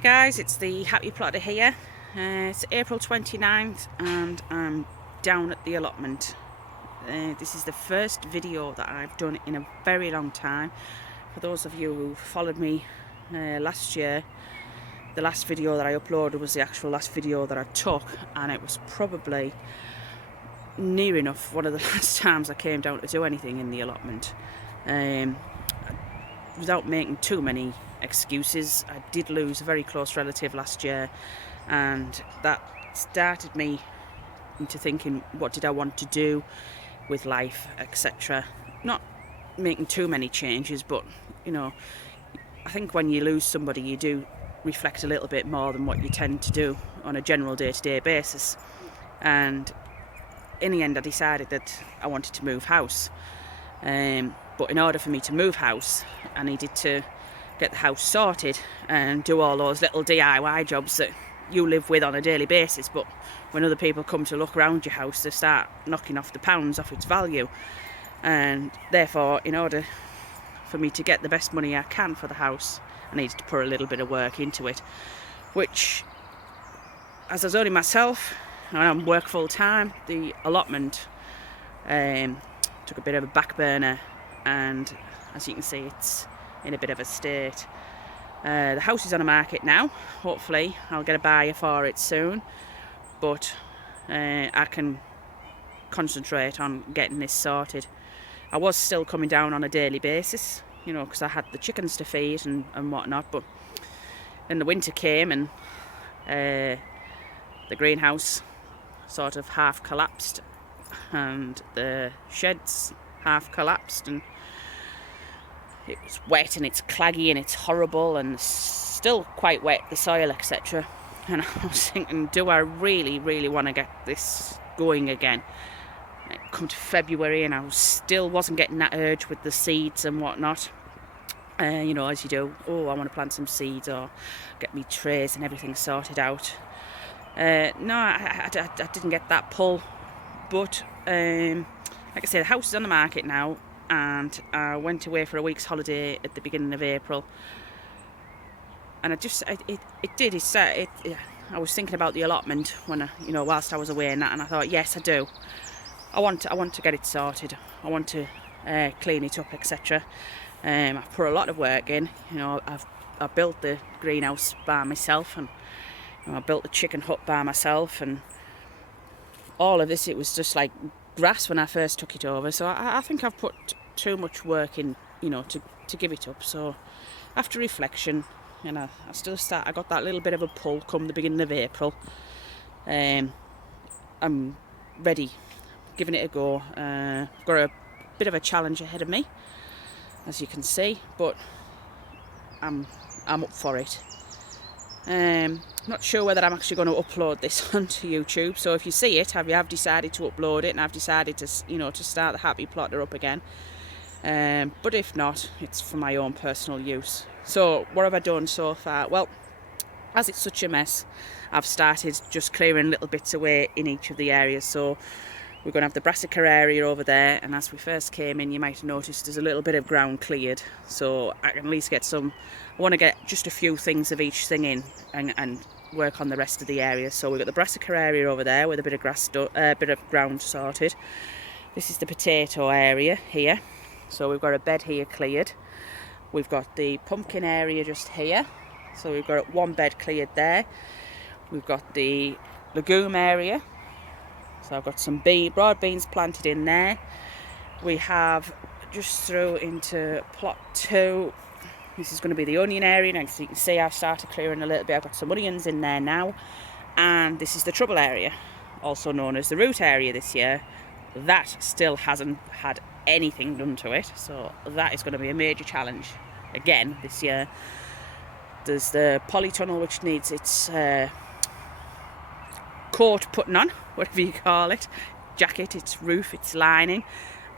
Hi guys, it's the HappyPlotter here. It's April 29th and I'm down at the allotment. This is the first video that I've done in a very long time. For those of you who followed me last year, the last video that I uploaded was the actual last video that I took, and it was probably near enough one of the last times I came down to do anything in the allotment. Without making too many excuses, I did lose a very close relative last year, and that started me into thinking, what did I want to do with life, etc. Not making too many changes, but you know, I think when you lose somebody you do reflect a little bit more than what you tend to do on a general day-to-day basis. And in the end I decided that I wanted to move house, but in order for me to move house I needed to get the house sorted and do all those little DIY jobs that you live with on a daily basis, but when other people come to look around your house they start knocking off the pounds off its value. And therefore, in order for me to get the best money I can for the house, I needed to put a little bit of work into it, which, as there's only myself and I work full time, the allotment took a bit of a back burner, and as you can see it's in a bit of a state. The house is on the market now. Hopefully I'll get a buyer for it soon, but I can concentrate on getting this sorted. I was still coming down on a daily basis, you know, because I had the chickens to feed and whatnot, but then the winter came and the greenhouse sort of half collapsed and the sheds half collapsed, and it's wet and it's claggy and it's horrible and still quite wet, the soil, etc. And I was thinking, do I really want to get this going again? It come to February and I still wasn't getting that urge with the seeds and whatnot. You know, as you do, oh, I want to plant some seeds or get me trays and everything sorted out. No, I didn't get that pull, but like I said, the house is on the market now, and I went away for a week's holiday at the beginning of April, and I was thinking about the allotment when whilst I was away and that, and I thought, yes, I do. I want to get it sorted. I want to clean it up, etc. I've put a lot of work in. You know, I built the greenhouse by myself, and I built the chicken hut by myself, and all of this, it was just like grass when I first took it over. So I think I've put too much work in, to give it up. So after reflection, I got that little bit of a pull come the beginning of April. I'm ready, giving it a go. I've got a bit of a challenge ahead of me, as you can see, but I'm up for it. Not sure whether I'm actually going to upload this onto YouTube, so if you see it, I have decided to upload it, and I've decided to start the HappyPlotter up again. But if not, it's for my own personal use. So what have I done so far? Well, as it's such a mess, I've started just clearing little bits away in each of the areas. So we're going to have the brassica area over there, and as we first came in, you might have noticed there's a little bit of ground cleared, so I can at least get some. I want to get just a few things of each thing in and work on the rest of the area. So we've got the brassica area over there with a bit of ground sorted. This is the potato area here, so we've got a bed here cleared. We've got the pumpkin area just here, so we've got one bed cleared there. We've got the legume area, so I've got some broad beans planted in there. We have just through into plot 2. This is going to be the onion area. Now, so you can see I've started clearing a little bit. I've got some onions in there now. And this is the trouble area, also known as the root area this year. That still hasn't had anything done to it, so that is going to be a major challenge again this year. There's the polytunnel, which needs its coat putting on, whatever you call it, jacket, its roof, its lining,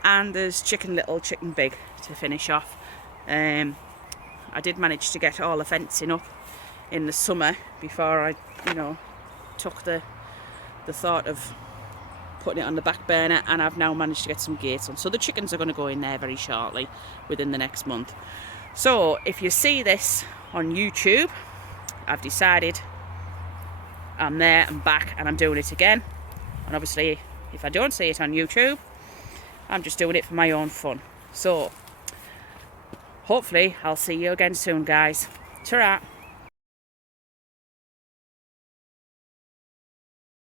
and there's chicken little, chicken big to finish off. I did manage to get all the fencing up in the summer before I took the thought of putting it on the back burner, and I've now managed to get some gates on, so the chickens are going to go in there very shortly, within the next month. So if you see this on YouTube, I've decided I'm there, I'm back, and I'm doing it again. And obviously, if I don't see it on YouTube, I'm just doing it for my own fun. So, hopefully, I'll see you again soon, guys. Ta-ra!